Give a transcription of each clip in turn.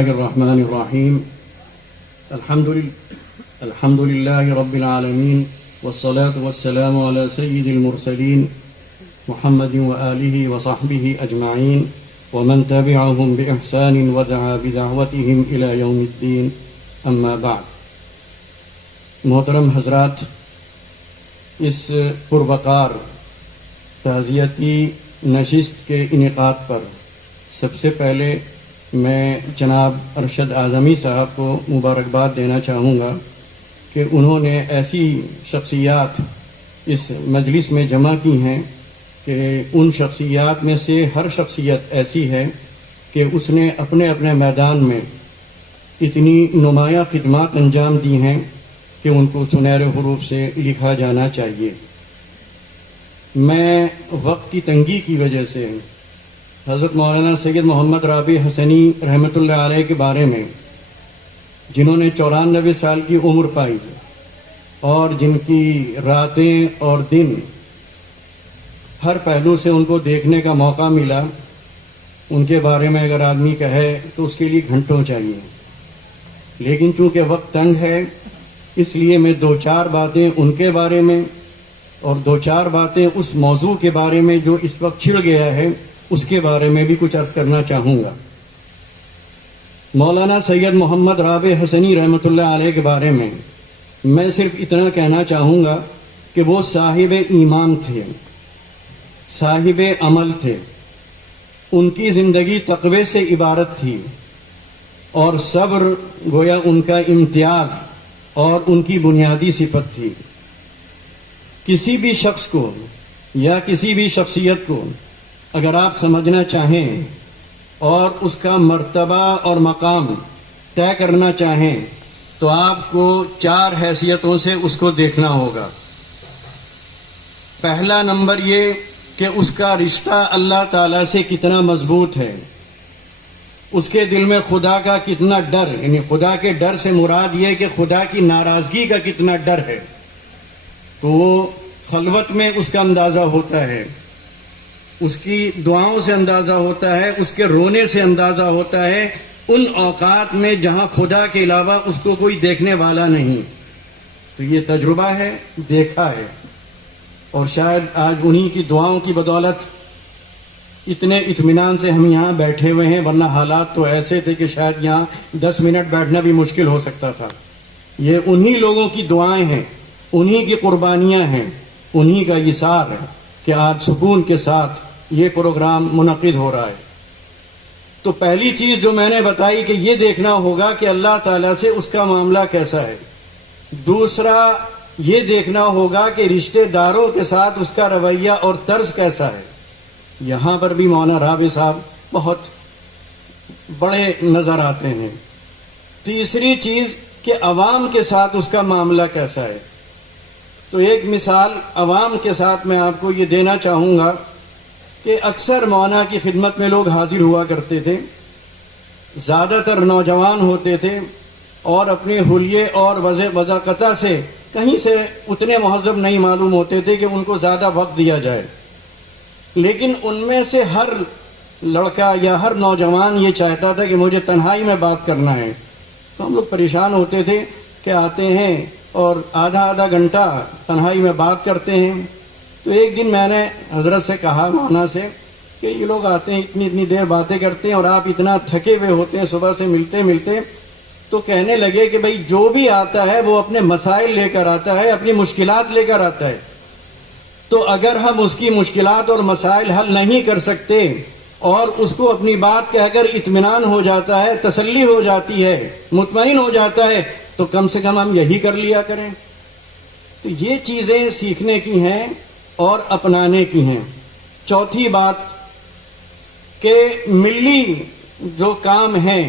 الله الرحمن الرحيم الحمد لله رب العالمين والصلاة والسلام على سيد المرسلين محمد وآله وصحبه أجمعين ومن تبعهم بإحسان ودعا بدعوتهم إلى يوم الدين أما بعد. محترم حضرات، اس پروقار تعزیتی نشست کے انعقاد پر سب سے پہلے میں جناب ارشد اعظمی صاحب کو مبارکباد دینا چاہوں گا کہ انہوں نے ایسی شخصیات اس مجلس میں جمع کی ہیں کہ ان شخصیات میں سے ہر شخصیت ایسی ہے کہ اس نے اپنے اپنے میدان میں اتنی نمایاں خدمات انجام دی ہیں کہ ان کو سنہرے حروف سے لکھا جانا چاہیے. میں وقت کی تنگی کی وجہ سے حضرت مولانا سید محمد رابع حسنی رحمۃ اللہ علیہ کے بارے میں، جنہوں نے 94 سال کی عمر پائی اور جن کی راتیں اور دن ہر پہلو سے ان کو دیکھنے کا موقع ملا، ان کے بارے میں اگر آدمی کہے تو اس کے لیے گھنٹوں چاہیے. لیکن چونکہ وقت تنگ ہے، اس لیے میں 2-4 باتیں ان کے بارے میں اور 2-4 باتیں اس موضوع کے بارے میں جو اس وقت چھڑ گیا ہے اس کے بارے میں بھی کچھ عرض کرنا چاہوں گا. مولانا سید محمد رابع حسنی رحمۃ اللہ علیہ کے بارے میں میں صرف اتنا کہنا چاہوں گا کہ وہ صاحب ایمان تھے، صاحب عمل تھے. ان کی زندگی تقوی سے عبارت تھی اور صبر گویا ان کا امتیاز اور ان کی بنیادی صفت تھی. کسی بھی شخص کو یا کسی بھی شخصیت کو اگر آپ سمجھنا چاہیں اور اس کا مرتبہ اور مقام طے کرنا چاہیں تو آپ کو 4 حیثیتوں سے اس کو دیکھنا ہوگا. پہلا نمبر یہ کہ اس کا رشتہ اللہ تعالیٰ سے کتنا مضبوط ہے، اس کے دل میں خدا کا کتنا ڈر، یعنی خدا کے ڈر سے مراد یہ کہ خدا کی ناراضگی کا کتنا ڈر ہے. تو وہ خلوت میں اس کا اندازہ ہوتا ہے، اس کی دعاؤں سے اندازہ ہوتا ہے، اس کے رونے سے اندازہ ہوتا ہے ان اوقات میں جہاں خدا کے علاوہ اس کو کوئی دیکھنے والا نہیں. تو یہ تجربہ ہے، دیکھا ہے، اور شاید آج انہی کی دعاؤں کی بدولت اتنے اطمینان سے ہم یہاں بیٹھے ہوئے ہیں، ورنہ حالات تو ایسے تھے کہ شاید یہاں 10 منٹ بیٹھنا بھی مشکل ہو سکتا تھا. یہ انہی لوگوں کی دعائیں ہیں، انہی کی قربانیاں ہیں، انہی کا اثار ہے کہ آج سکون کے ساتھ یہ پروگرام منعقد ہو رہا ہے. تو پہلی چیز جو میں نے بتائی کہ یہ دیکھنا ہوگا کہ اللہ تعالیٰ سے اس کا معاملہ کیسا ہے. دوسرا یہ دیکھنا ہوگا کہ رشتہ داروں کے ساتھ اس کا رویہ اور طرز کیسا ہے. یہاں پر بھی مولانا رابع صاحب بہت بڑے نظر آتے ہیں. تیسری چیز کہ عوام کے ساتھ اس کا معاملہ کیسا ہے. تو ایک مثال عوام کے ساتھ میں آپ کو یہ دینا چاہوں گا کہ اکثر مولانا کی خدمت میں لوگ حاضر ہوا کرتے تھے، زیادہ تر نوجوان ہوتے تھے اور اپنے حلیے اور وضاقتہ سے کہیں سے اتنے مہذب نہیں معلوم ہوتے تھے کہ ان کو زیادہ وقت دیا جائے. لیکن ان میں سے ہر لڑکا یا ہر نوجوان یہ چاہتا تھا کہ مجھے تنہائی میں بات کرنا ہے. تو ہم لوگ پریشان ہوتے تھے کہ آتے ہیں اور آدھا گھنٹہ تنہائی میں بات کرتے ہیں. تو ایک دن میں نے حضرت سے کہا، مولانا سے، کہ یہ لوگ آتے ہیں اتنی دیر باتیں کرتے ہیں اور آپ اتنا تھکے ہوئے ہوتے ہیں صبح سے ملتے. تو کہنے لگے کہ بھائی جو بھی آتا ہے وہ اپنے مسائل لے کر آتا ہے، اپنی مشکلات لے کر آتا ہے. تو اگر ہم اس کی مشکلات اور مسائل حل نہیں کر سکتے اور اس کو اپنی بات کہہ کر اطمینان ہو جاتا ہے، تسلی ہو جاتی ہے، مطمئن ہو جاتا ہے، تو کم سے کم ہم یہی کر لیا کریں. تو یہ چیزیں سیکھنے کی ہیں اور اپنانے کی ہیں. چوتھی بات کہ ملی جو کام ہیں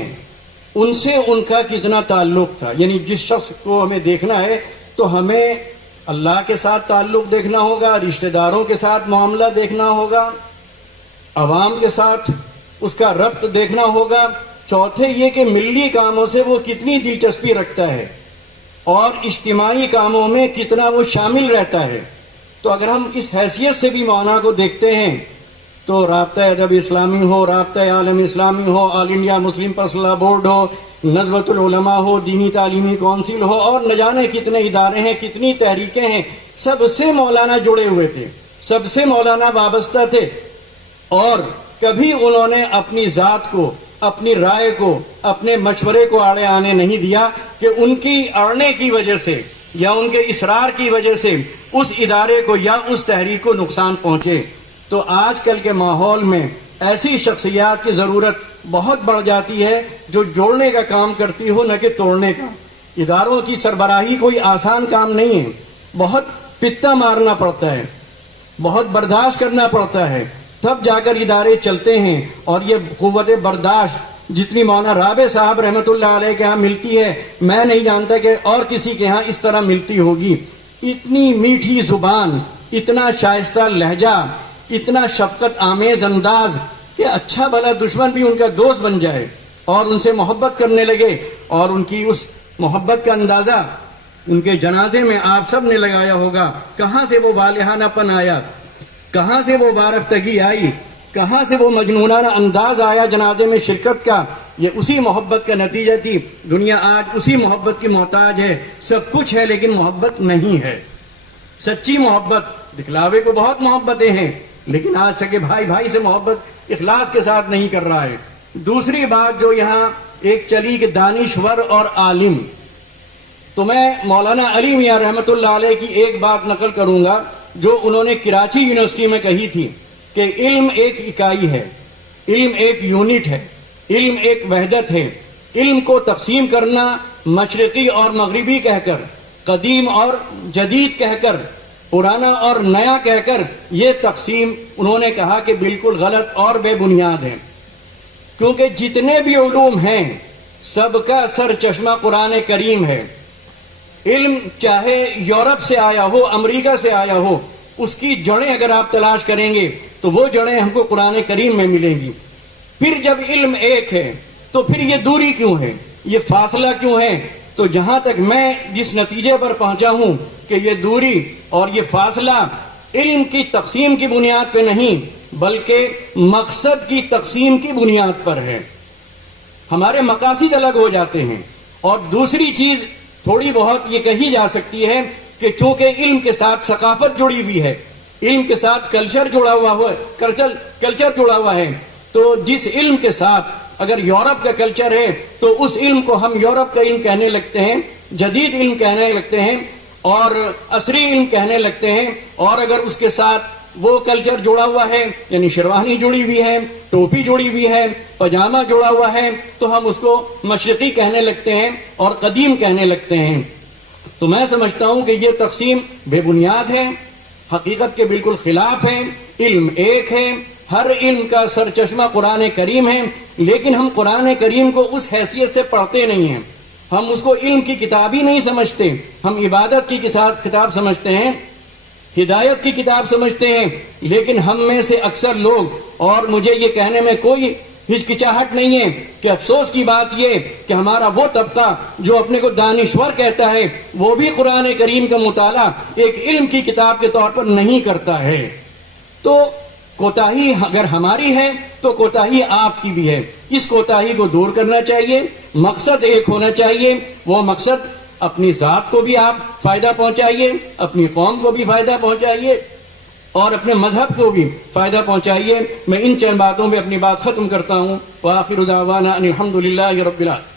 ان سے ان کا کتنا تعلق تھا. یعنی جس شخص کو ہمیں دیکھنا ہے تو ہمیں اللہ کے ساتھ تعلق دیکھنا ہوگا، رشتہ داروں کے ساتھ معاملہ دیکھنا ہوگا، عوام کے ساتھ اس کا ربط دیکھنا ہوگا. چوتھے یہ کہ ملی کاموں سے وہ کتنی دلچسپی رکھتا ہے اور اجتماعی کاموں میں کتنا وہ شامل رہتا ہے. تو اگر ہم اس حیثیت سے بھی مولانا کو دیکھتے ہیں تو رابطہ ادب اسلامی ہو، رابطہ عالم اسلامی ہو، آل انڈیا مسلم فضلہ بورڈ ہو، نظرۃ العلماء ہو، دینی تعلیمی کونسل ہو، اور نہ جانے کتنے ادارے ہیں، کتنی تحریکیں ہیں، سب سے مولانا جڑے ہوئے تھے، سب سے مولانا وابستہ تھے، اور کبھی انہوں نے اپنی ذات کو، اپنی رائے کو، اپنے مشورے کو آڑے آنے نہیں دیا کہ ان کی اڑنے کی وجہ سے یا ان کے اصرار کی وجہ سے اس ادارے کو یا اس تحریک کو نقصان پہنچے۔ تو آج کل کے ماحول میں ایسی شخصیات کی ضرورت بہت بڑھ جاتی ہے جو جوڑنے کا کام کرتی ہو، نہ کہ توڑنے کا۔ اداروں کی سربراہی کوئی آسان کام نہیں ہے، بہت پتا مارنا پڑتا ہے، بہت برداشت کرنا پڑتا ہے، تب جا کر ادارے چلتے ہیں۔ اور یہ قوت برداشت جتنی مولانا رابع صاحب رحمۃ اللہ علیہ کے ہاں ملتی ہے، میں نہیں جانتا کہ اور کسی کے ہاں اس طرح ملتی ہوگی۔ اتنی میٹھی زبان، اتنا شائستہ لہجہ، اتنا شفقت آمیز انداز کہ اچھا بھلا دشمن بھی ان کا دوست بن جائے اور ان سے محبت کرنے لگے۔ اور ان کی اس محبت کا اندازہ ان کے جنازے میں آپ سب نے لگایا ہوگا۔ کہاں سے وہ والہانہ پن آیا، کہاں سے وہ بارفتگی آئی، کہاں سے وہ مجنونانہ انداز آیا جنازے میں شرکت کا۔ یہ اسی محبت کا نتیجہ تھی۔ دنیا آج اسی محبت کی محتاج ہے، سب کچھ ہے لیکن محبت نہیں ہے، سچی محبت۔ دکھلاوے کو بہت محبتیں ہیں، لیکن آج سکے بھائی بھائی سے محبت اخلاص کے ساتھ نہیں کر رہا ہے۔ دوسری بات جو یہاں ایک چلی کہ دانشور اور عالم، تو میں مولانا علی میاں رحمۃ اللہ علیہ کی ایک بات نقل کروں گا جو انہوں نے کراچی یونیورسٹی میں کہی تھی کہ علم ایک اکائی ہے، علم ایک یونٹ ہے، علم ایک وحدت ہے۔ علم کو تقسیم کرنا مشرقی اور مغربی کہہ کر، قدیم اور جدید کہہ کر، پرانا اور نیا کہہ کر، یہ تقسیم انہوں نے کہا کہ بالکل غلط اور بے بنیاد ہے، کیونکہ جتنے بھی علوم ہیں سب کا سر چشمہ قرآن کریم ہے۔ علم چاہے یورپ سے آیا ہو، امریکہ سے آیا ہو، اس کی جڑیں اگر آپ تلاش کریں گے تو وہ جڑیں ہم کو قرآن کریم میں ملیں گی۔ پھر جب علم ایک ہے تو پھر یہ دوری کیوں ہے، یہ فاصلہ کیوں ہے؟ تو جہاں تک میں جس نتیجے پر پہنچا ہوں کہ یہ دوری اور یہ فاصلہ علم کی تقسیم کی بنیاد پہ نہیں بلکہ مقصد کی تقسیم کی بنیاد پر ہے۔ ہمارے مقاصد الگ ہو جاتے ہیں۔ اور دوسری چیز تھوڑی بہت یہ کہی جا سکتی ہے کہ چونکہ علم کے ساتھ ثقافت جڑی ہوئی ہے، علم کے ساتھ کلچر جڑا ہوا ہے، تو جس علم کے ساتھ اگر یورپ کا کلچر ہے تو اس علم کو ہم یورپ کا علم کہنے لگتے ہیں، جدید علم کہنے لگتے ہیں اور عصری علم کہنے لگتے ہیں۔ اور اگر اس کے ساتھ وہ کلچر جڑا ہوا ہے، یعنی شیروانی جڑی ہوئی ہے، ٹوپی جڑی ہوئی ہے، پاجامہ جڑا ہوا ہے، تو ہم اس کو مشرقی کہنے لگتے ہیں اور قدیم کہنے لگتے ہیں۔ تو میں سمجھتا ہوں کہ یہ تقسیم بے بنیاد ہے، حقیقت کے بالکل خلاف ہے۔ علم ایک ہے، ہر علم کا سر چشمہ قرآن کریم ہے، لیکن ہم قرآن کریم کو اس حیثیت سے پڑھتے نہیں ہیں، ہم اس کو علم کی کتاب ہی نہیں سمجھتے، ہم عبادت کی کتاب سمجھتے ہیں، ہدایت کی کتاب سمجھتے ہیں۔ لیکن ہم میں سے اکثر لوگ، اور مجھے یہ کہنے میں کوئی ہچکچاہٹ نہیں ہے کہ افسوس کی بات یہ کہ ہمارا وہ طبقہ جو اپنے کو دانشور کہتا ہے وہ بھی قرآن کریم کا مطالعہ ایک علم کی کتاب کے طور پر نہیں کرتا ہے۔ تو کوتاہی اگر ہماری ہے تو کوتاہی آپ کی بھی ہے، اس کوتاہی کو دور کرنا چاہیے۔ مقصد ایک ہونا چاہیے، وہ مقصد اپنی ذات کو بھی آپ فائدہ پہنچائیے، اپنی قوم کو بھی فائدہ پہنچائیے اور اپنے مذہب کو بھی فائدہ پہنچائیے۔ میں ان چند باتوں میں اپنی بات ختم کرتا ہوں۔ وآخر دعوانا ان الحمد للہ رب العالمین۔